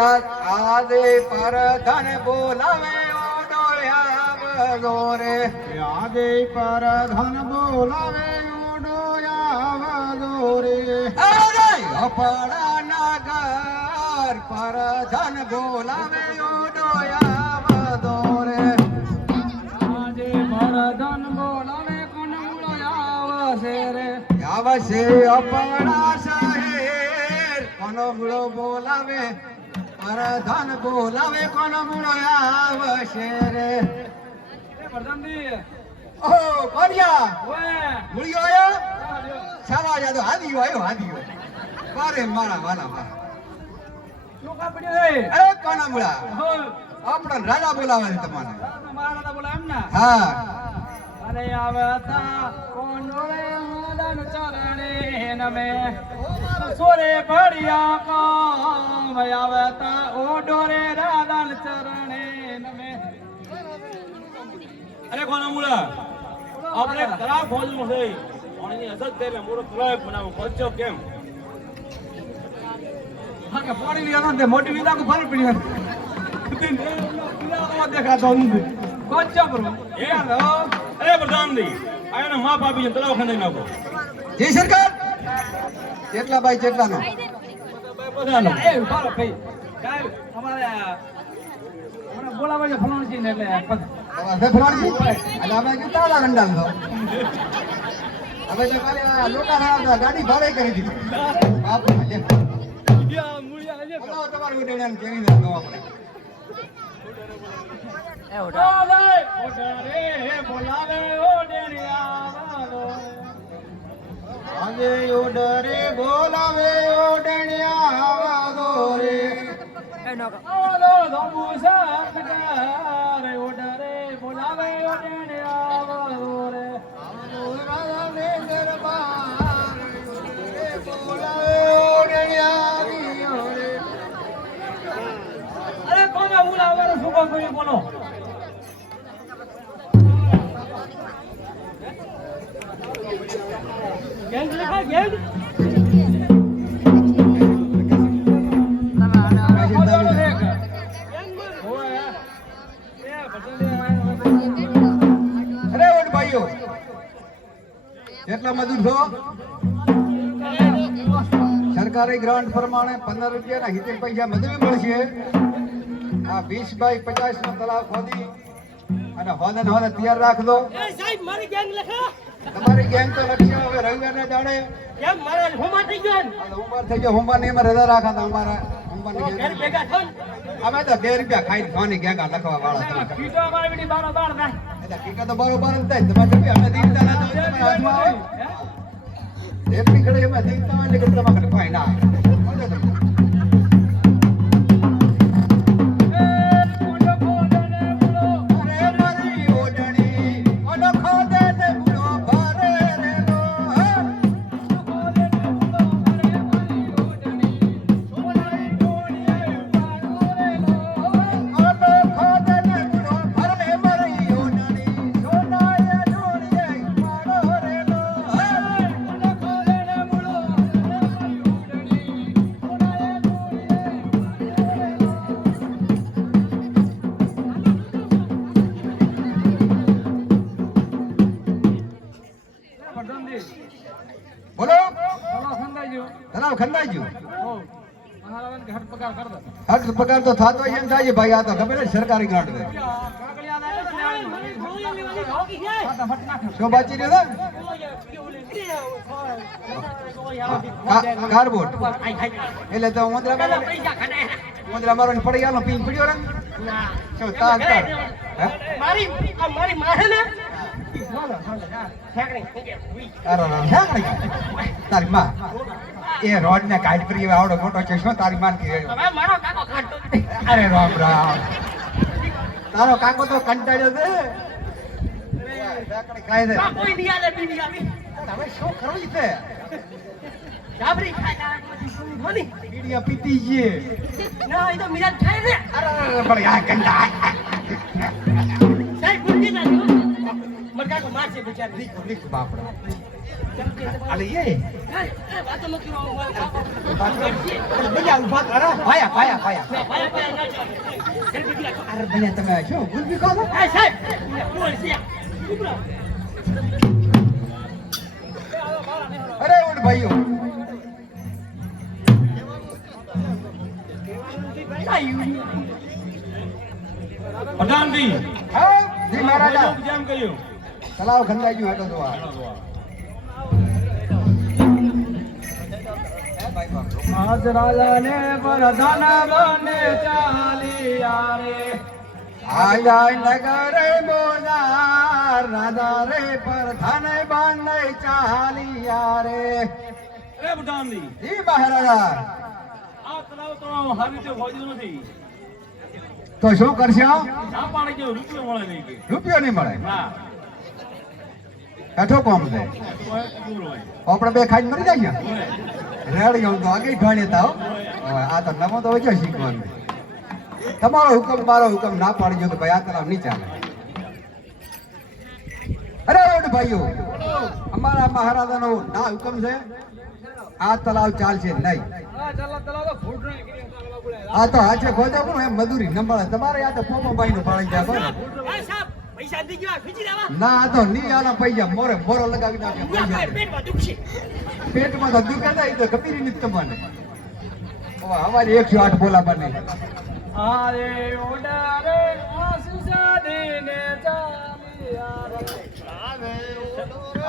આદે રાત આદે પર ધન બોલાવે ઓડોયા વગોરે. આદે પર ધન બોલાવે ઓડોયા અરે અપડા નગર પર ધન બોલાવે ઓડોયા વગોરે. આજે મારા ધન બોલાવે કોણ બોલાવે રે આવશે અપડા શહેર કોનો મૂળો બોલાવે? પરધાન બોલાવે કોણ મૂળો આવશે રે? એ ઓ ઓય, મૂળિયો આયો. સાવા જાદો હાદી આયો હાદી મારે મારા વાલા મારા? અરે કોના મૂળા. આપણને રાજા બોલાવે છે તમારે. મારા? હા. અરે આવતા કોંડોળે મદન ચરણે નમે. સોરે ભડિયા કામ આવતા ઓડોરે રાધન ચરણે નમે. અરે કોના મુળા? આપણે ખરાબ ખોલવું છે. પાણીની અસર એટલે મોટો તળાવ બનાવો. ખોદજો કેમ? હા કે પાણી ની મોટી વિધા કો ફરક પડી દેખાતો નથી. ખોદજો બરો અરે પ્રધાનજી આ એના માપ આપી છે ખંડાઈ નાખો. જય સરકાર. કેટલા બધાનો. એ ઉભારો ભાઈ. કાલ અમારે અમારે બોલાવે છે ફલાણજી ને એટલે પદ. તમારે અને અમે કેટલા છો. હવે તો કાલે લોટા ગાડી ભાડે કરી દીધી. બાપ તમારું કેવી રીતે આપણે બોલાવે ઓડરે હે બોલાવે ઓડરિયા વાલો આજે ઉડરે બોલાવે ઓડણિયા વાગોરે ઓલો ધમુ સાતકાર ઓડરે બોલાવે ઓડરિયા વાલો રે. રાજાને દરબાર બોલાવે ઓડણિયા. અરે કોના બોલાવવાનો બોલો. સરકારી ગ્રાન્ટ પ્રમાણે પંદર રૂપિયાના સિત્તેર પૈસા મજૂરી મળશે. આ વીસ બાય પચાસ નો તલાવ ખોદી અને હોદે ને હોદે તૈયાર લખા. તમારી ગેંગ તો લખી હવે દાડે. ગયો ને? થઈ ગયો એમાં રજા રાખા હતા અમારા. અમે તો બે રૂપિયા ખાઈ ખાવાની ગેંગ લખવા વાળા તો બરોબર જ થાય. તમારે અમે દીધા ના હાથમાં આવે હે? એટલી ઘડી એમાં બોલો. તલાવ ખંડાઈ ગયો. ગયું હટ પગાર દે. તો થતો એમ થાય છે ભાઈ આ તો ખબર સરકારી ગ્રાન્ટ નાખો. શું બાચી રહ્યો કાર્બોટ એટલે તો મોદરા મોદરા મારો પડી આલો પીન પડ્યો રે શું તાર તાર મારી મારી માથે ને તારો માં એ રોડ ને કાઢ કરી આવડો મોટો ચશ્મો તારી માન કરી અરે રામ રામ. તારો કાકો તો કંટાળ્યો છે. તમે શું કરવું છે? ડાબરી ખાતા પછી શું ધોની પીડિયા પીતી છે ના એ તો મિરાજ થાય ને અરે અરે, પણ આ જો મરકા મારશે બિચારી. લીક લીક બાપડા. અલે એ. વાતો ન કરો, મારો બાપો. મરશે. ભૈયા ઊભા કર ભાયા ભાયા ભાયા. ભાયા ભાયા ના ચાલે. અરે ભૈયા તમે શું ગુલબી કહો એ, સાહેબ. કોણ છે. અરે ઉઠ ભાઈઓ. પ્રધાનજી. હા જી મહારાજા. કેમ કર્યું. તલાવ ખંડાઈ ગયું હેઠો જોવા. આજ રાજાને પ્રધાન બને ચાલિયા રે આયા નગર મોનાર રાજા રે પ્રધાન બાંધે ચાલિયા રે અરે પ્રધાનજી જી મહારાજા આ તલાવ તો હારી રીતે ભોજ્યું નથી. તો શું કરશો? ના પાડે કે રૂપિયો મળે નહીં કે. રૂપિયો નહીં મળે. ના. હેઠો કોમ છે? હોય આપણે બે ખાઈને મરી જાય હોય. રેડી હું તો આગળ ઢાળી તાવ આ તો નમો તો વચ્ચે શીખવાનું. તમારો હુકમ, મારો હુકમ ના પાડજો તો ભાઈ આ તલાવ નહીં ચાલે. અરે ઓડ ભાઈઓ, અમારા મહારાજાનો ના હુકમ છે? આ તલાવ ચાલશે નહીં. આ તો હાચે ખોજો પણ એમ મજૂરી ન મળે તમારે આ તો પોપો ભાઈ નું પાડી જાય પૈસા દી ગયા ખીચી દેવા ના તો ની આના પૈસા મોરે મોરો લગાવી નાખે પેટમાં દુખશે. પેટમાં તો દુખે થાય તો કબીરી ની તમને અમારી એકસો આઠ બોલા બને. આરે ઓડારે આશીષ દેને ચાલિયા રે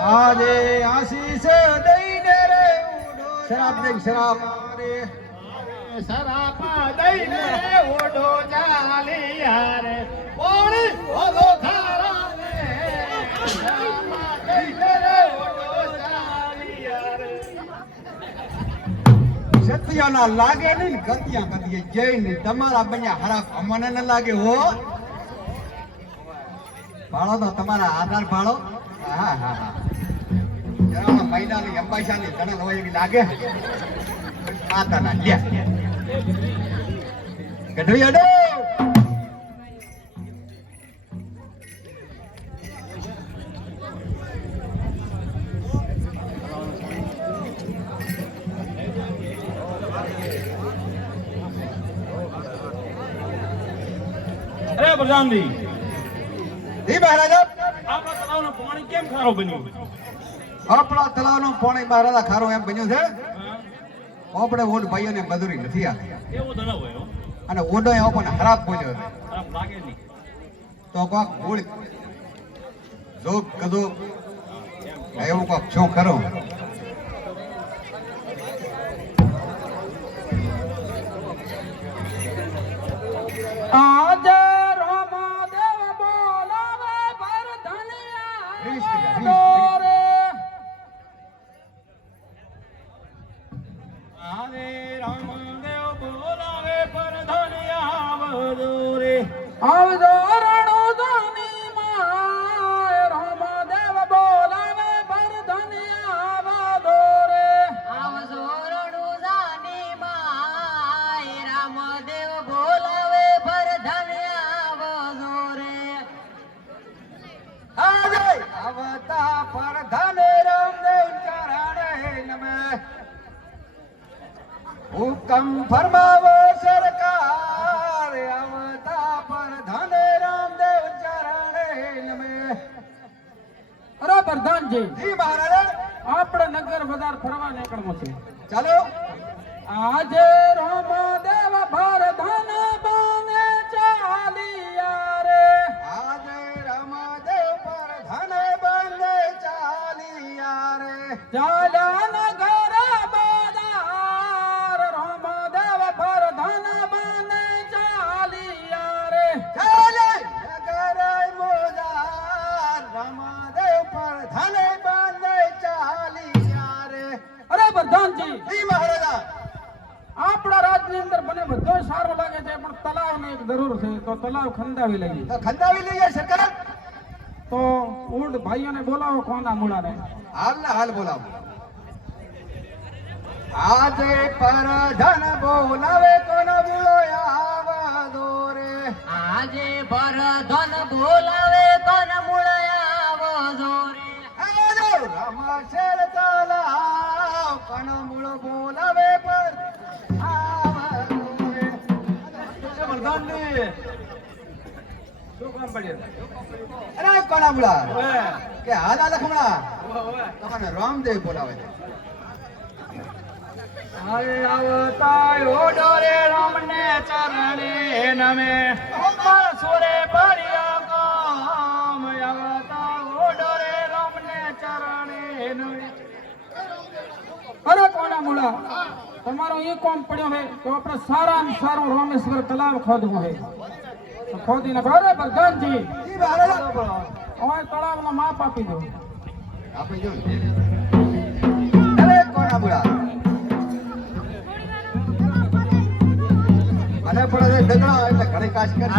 આજે આશીષ દઈને રે શરાબ દઈ શરાબ. સરાપા દઈને ઓઢો ચાલિયા રે ઓળી લાગે નહીં ગતિયા ગતિયા ગતિએ જઈને તમારા બન્યા હરાફ અમને ન લાગે હો. ભાળો તો તમારા આધાર ભાળો. હા હા હા. જરા મહિનાની અંબાશાની ધણલ હોય એવી લાગે. માતાના લ્યા. ગઢવી અડો અરે પ્રધાનજી જી મહારાજા. આપણા તળાવનું પાણી કેમ ખારો બન્યું? આપણા તળાવનું પાણી મહારાજા ખારું એમ બન્યું છે. આપણે વોટ ભાઈઓને મજૂરી નથી આવી એવું તો ન હોય. અને ઓડો એવો પણ ખરાબ બોલ્યો હતો ખરાબ તો કોક ભૂલ જોગ કદો એવું કોક શું કરો? આજ આપણા અંદર મને બધો સારો લાગે છે પણ તલાવની એક જરૂર છે તો તલાવ ખંડાવી લઈએ. ખંડાવી લઈએ સરકાર? તો ઊંટ ભાઈઓને બોલાવો કોના મૂળાને? હાલ ને હાલ બોલાવો. આજે પરધન બોલાવે કોનો મૂળો આવા દોરે? આજે પર ધન બોલાવે કોન મુળાવો આવા દોરે? જો રામા અરે કોના બુળા ઓવે. કે હાલા લખમણા તમને રામદેવ બોલાવે છે. આવતાયો ડોરે રામને ચરણે નમે. સુરે પડિયા કામ આવતાયો ડોરે રામને ચરણે નમે. અરે કોના મૂળા તમારો એ કોમ પડ્યો હે તો આપણે સારામાં સારું રામેશ્વર તલાવ ખોદવું હે. તો ખોદીને બરાબર ભગવાનજી અમારે તળાવનો માપ આપી દો આપી દો અરે કોના બુળા અને પણ એ ડગડા એટલે ઘણી કાશ કરી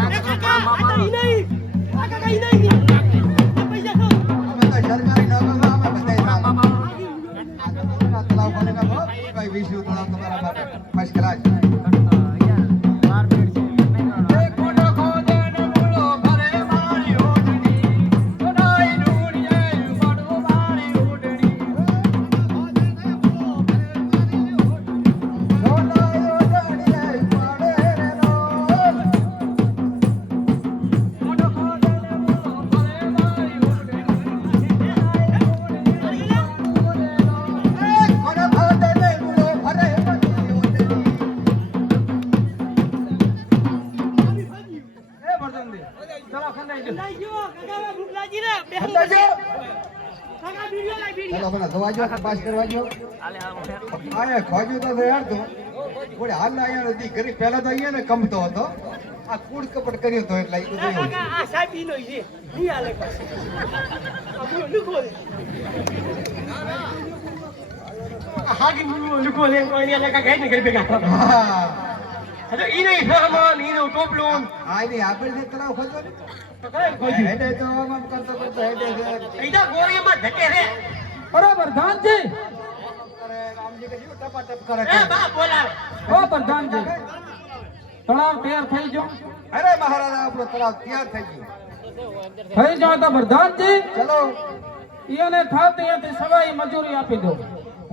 ચાલો મને ધોવા જો, પાસ આયા ખોજ્યું તો યાર તું. ઓલે હાલ ના નથી કરી પહેલા તો અહીંયા ને કમતો હતો. આ કૂડ કપટ કર્યો તો એટલે ઈ બધું એવું છે. હા આ એની આગળ જે તલાવ ખોદો ને હેડે તો આમ આમ કરતો કરતો હેડે કરે જેવું. ઓ પ્રધાનજી તળાવ તૈયાર થઈ ગયો. અરે મહારાજા આપણો તળાવ તૈયાર થઈ ગયો. થઈ જાઓ તો પ્રધાનજી ચલો. એને થાત સવાઈ મજૂરી આપી દો.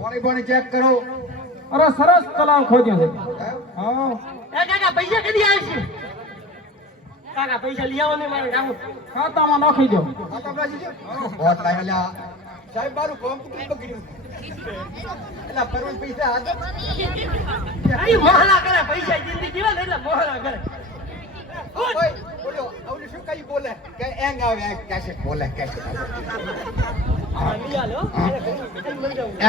પાણી પાણી ચેક કરો. અરે સરસ તળાવ ખોદ્યો છે. એ કાકા પૈસા કદી આવશે કાકા પૈસા લઈ આવો ને મારે ખાતામાં નાખી દો. લાવી લ્યા. સાહેબ મારું કોમ્પ્યુટર બગડ્યું એટલે પરવન પૈસા અરે મોહલા કરે પૈસા જિંદગી ને એટલે મોહલા કરે. બોલો, આવડે શું કઈ બોલે? કે એંગ આવે એંગ કેસે બોલે કેસે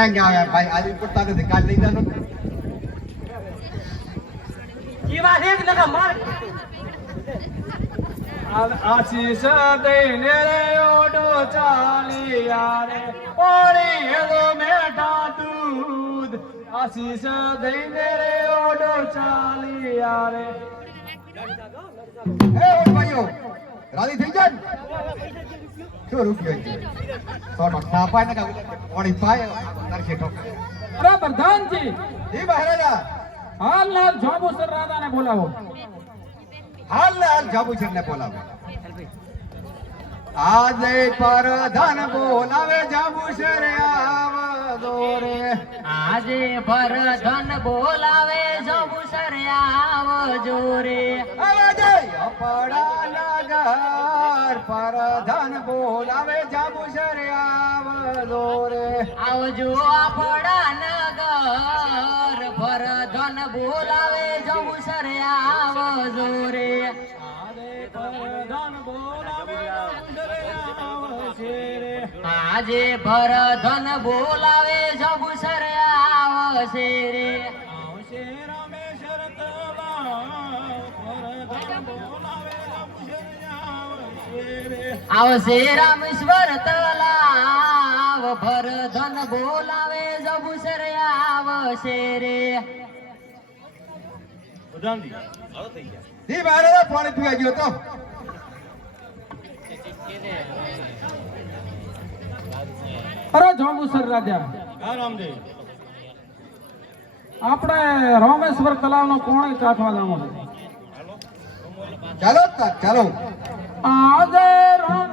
એંગ આવે ભાઈ આજે પૂરતા નથી કાલ લઈ જાનો. જીવા માર. આશીષ દઈને રે ઓડો ચાલી યારે પાણી હેલો મેઠા દૂધ. આશીષ દઈને રે ઓડો ચાલી યારે એ ભાઈઓ રાજી થઈ જાય? શું રૂપિયો સો નો થાપાય ને વળી પાય ઠોક અરે પ્રધાનજી જી મહારાજા. હાલ ના જોબુસર રાજાને બોલાવો. હાલ ને હાલ જાબુસર ને બોલાવો. આજે પર ધન બોલાવે જાબુસર આવદો રે આજે ભર ધન બોલાવે જબુસર આવજો રે અવાજે અપડા પર ધન બોલાવે જાબુસર આવ રે આવજો અપડા નગર ભર ધન બોલાવે જબુસર આવજો રે આજે ભર ધન બોલાવે જબુસર આવશે રે આવશે રામેશ્વર તલાવ પર ધન બોલાવે રે આવશે રામેશ્વર તલાવ ભર ધન બોલાવે જબુસર આવશે રે જી મહારાજા પાણી પીવા ગયો તો. અરે જોબુસર રાજા. હા રામદેવ. આપણે રોમેશ્વર તલાવનો કોણે કાઠવા જવાનું છે? ચાલો ચાલો. આજે રામાદેવ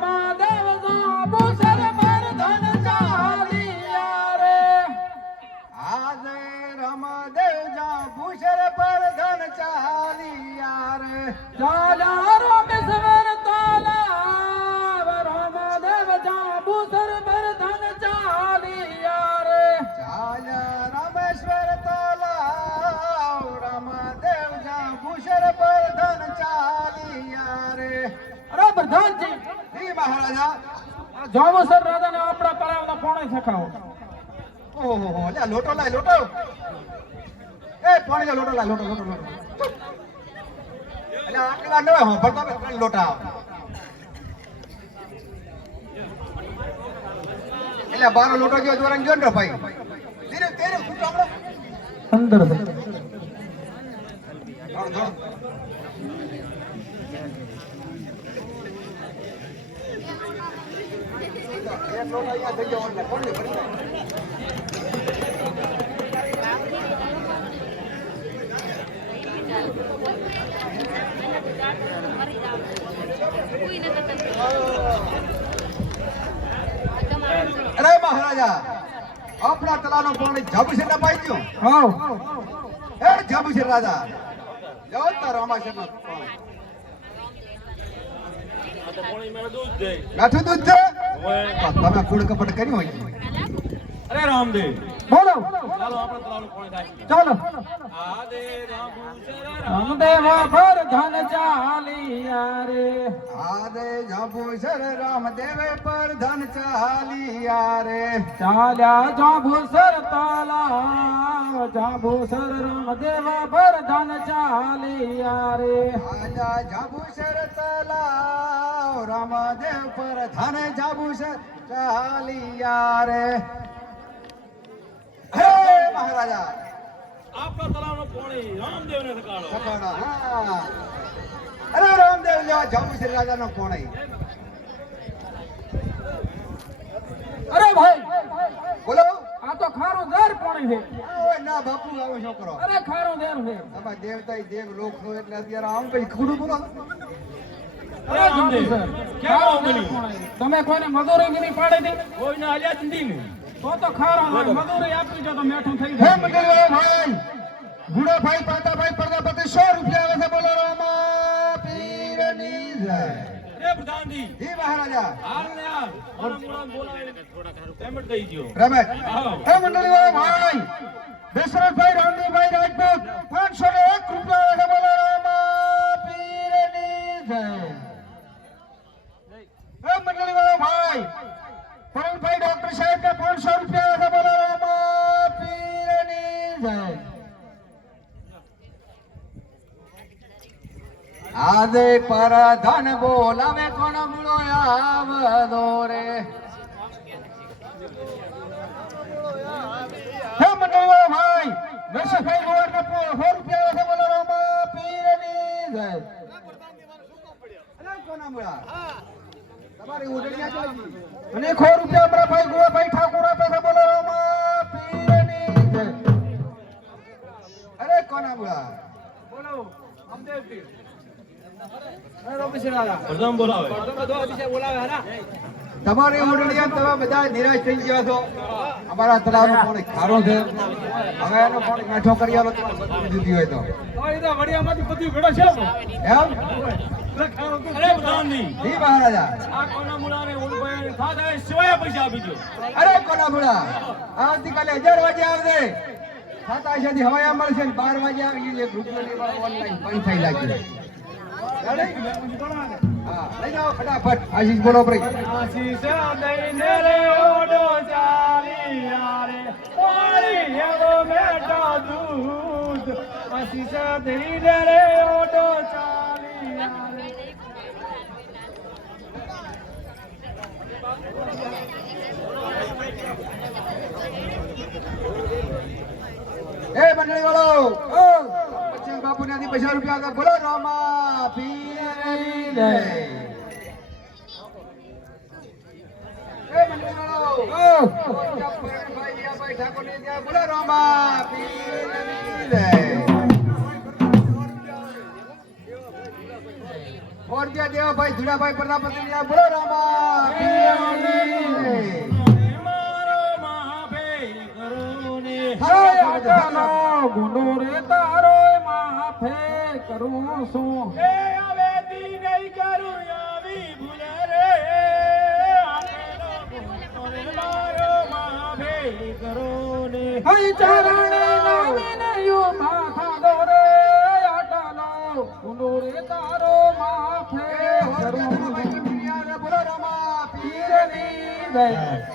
પ્રધાનજી મહારાજા આ જાંબુસર રાજાને આપણા તળાવનો પોણે શખાવો ઓહો લે લોટો લાય લોટો. એ પાણી લોટો લાય લોટો લોટો લોટો. આટલા ન હોય ભરતો ત્રણ લોટા એટલે બારો લોટો ગયો દ્વારા ગયો ને ભાઈ ધીરે ધીરે શું અંદર ધોળો, ધોળો. એક લોટો અહીંયા થઈ ગયો કોણ લે, ભરી લે. અરે મહારાજા આપણા તલાનો પાણી જાબુશેર ને પાઈ ગયો. હાવ એ જાબુશેર રાજા જાઓ તાર રામાશેર નો નાઠું દૂધ છે? તમે કુડ કપટ કર્યું હોય. અરે રામદેવ. બોલો. ચાલો રામદેવ પર ધન ચાલિયા રે આદે જાબુશેર રામદેવ પર ધન ચાલિયા રે ચાલ્યા જાંબુસર તાલા જાંબુસર રામદેવ પર ધન ચાલિયા રે આજા જાબુશેર તાલા. રામદેવ પર ધન જાબુશેર ચાલિયા રે મહારાજા. આપણા તળાવનું પાણી રામદેવને સકાળો સકાળા, હા. અરે રામદેવ લ્યો જાબુશેર રાજાનો કોણ અહીં? અરે ભાઈ બોલો. આ તો ખારો દર પાણી છે. ઓય ના બાપુ આવો છોકરો. અરે ખારો દર છે. આમાં દેવતા દેવ લોક નો એટલે અત્યારે આમ કઈ ખુડું બોલો? અરે પાણી છે. તમે કોઈને મજૂરી ગીરી પાડે નહીં કોઈને આલ્યા જ નથી ને તો તો ખારો મજૂરી આપી જો તો મેઠું થઈ હે જાય. મંડળીઓ ભાઈ ગુડા ભાઈ પાટાભાઈ પ્રજાપતિ સો રૂપિયા આવે છે બોલો રામા પીરની જય. એ પ્રધાનજી. જી મહારાજા. હાલ ને હાલ. પેમેન્ટ દઈ દ્યો. રમેશ. હે મંડળીઓ ભાઈ દશરથભાઈ રામદેવભાઈ રાજપૂત પાંચસો ને એક રૂપિયા આવે છે બોલો રામા પીરની જય. હે મંડળીઓ ભાઈ. પાંચસો રૂપિયા આવે છે બોલો રામા પીરની જય. આદે પર ધન બોલાવે કોણ મૂળો આવદો રે? હે મંડળીઓ, ભાઈ, નરસિંહભાઈ ગોવાર ને સો રૂપિયા છે બોલો રામા પીરની જય. કોના મૂળા? તમારી ઉડડિયા અને ખો રૂપિયા અમારા ભાઈ ગોવાભાઈ ઠાકોર અરે કોના મૂળા બોલો અમદેવજી. પ્રધાન બોલાવે. તમારી ઉડડિયા તમે બધા નિરાશ થઈ ગયા છો. અમારા તળાવનું પાણી ખારું છે. હવે એનો પાણી મેઠો કરી આલો તમારે જુદી હોય તો. અરે કોના મુલાને ઓલભાઈ થાય સિવાય પૈસા આપી દ્યો. અરે કોના બુડા આવતીકાલે હજાર વાગે આવજે. સાત આશાથી હવાયા મળશે બાર વાગ્યા આવી એક રૂપિયાની ઓનલાઈન બંધ થઈ લાગી હા, લઈ જાઓ, ફટાફટ. આશીષ, બોલો આશીષ દઈને દૂધ. આશીષ દઈને રે ઓડો ચાલિયા રે એ મંડળી વાળો ઓ પછી પૈસા રૂપિયા આગળ બોલો રામા પીરની જય એ મંડળી બોલો રામા પીરની જય ઓરજ્યા દેવાભાઈ ધુડાભાઈ પ્રજાપતિ બોલો રામા પીરની જય કરું શું એ દી નહીં કરું આવી ભૂલે રે. કરો ને. હઈ ચરણે નામીને યુ માથા દોરે આટાનો ગુંડો રે તારો માફે. કરું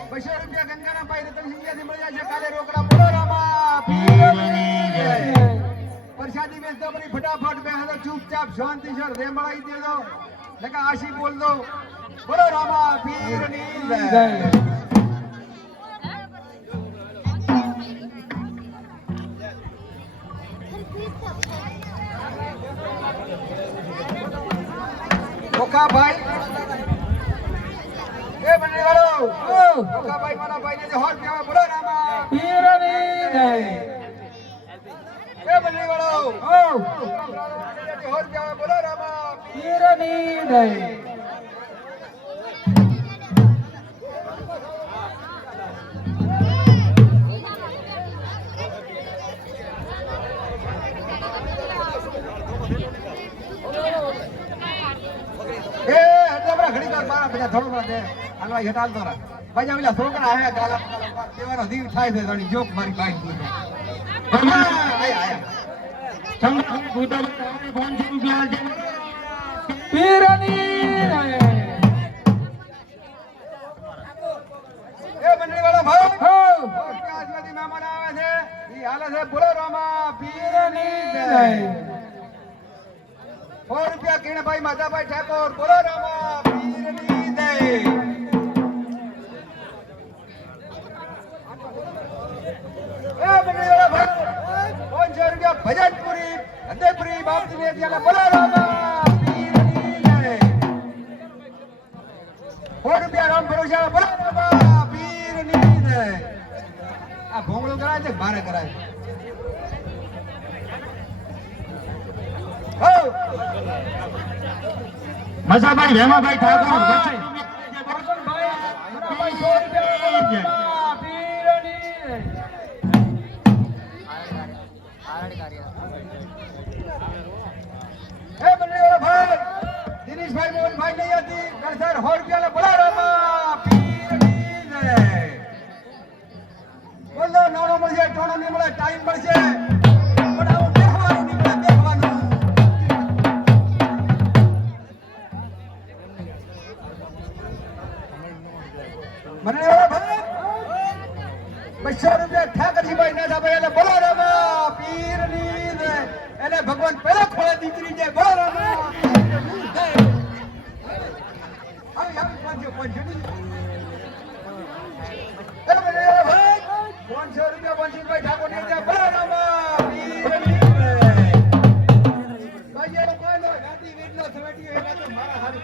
બસો રૂપિયા ગંગાના ભાઈ રતન સિંધિયાથી મળ્યા છે કાલે રોકડા બોલો રામા જય પ્રસાદી વેચતો પછી ફટાફટ બે હાથે ચૂપચાપ શાંતિ સર રેમળાઈ દેજો. નકા આશી બોલ દો. બોલો રામા પીરની જય. ભાઈ એ મંડળી વાળો. મોકાભાઈ મારા ભાઈ ને હોટ કહેવા બોલો રામા. પીરની જય. મંડળી વાળો ઓ જે હોટ કહેવાય બોલો રામા પીરની જય એ, એટલે બરા ઘડી વાર બારા બધા થોડું વાર દે હાલવા હેઠ હાલતો રહે ભાઈ પેલા છોકરા હે, ગાલા દેવાનો દીવ થાય છે જોક મારી બાઈક આયા. કિરણભાઈ માધાભાઈ ઠાકોર બોલો રામા પીરની જય. ભજનપુરી હૃદયપુરી આ ભોંગળું કરાય છે મારે કરાય મજાભાઈ હેમાભાઈ ઠાકોર એ ભાઈ મળશે ટોણું નહીં ભાઈ બસો રૂપિયા ઠાકરજીભાઈ ના થાય એટલે બોલો રામા પીરની જય એને ભગવાન પહેલા ખોળે દીકરી જાય જય. આવી આવી ની. એ મંડળીવાળા પાંચસો રૂપિયા બંસીભાઈ રામા પીરની જય. ભાઈ એ લોકોનો ગાંધી વીરનો સમેટી એના તો મારા હારું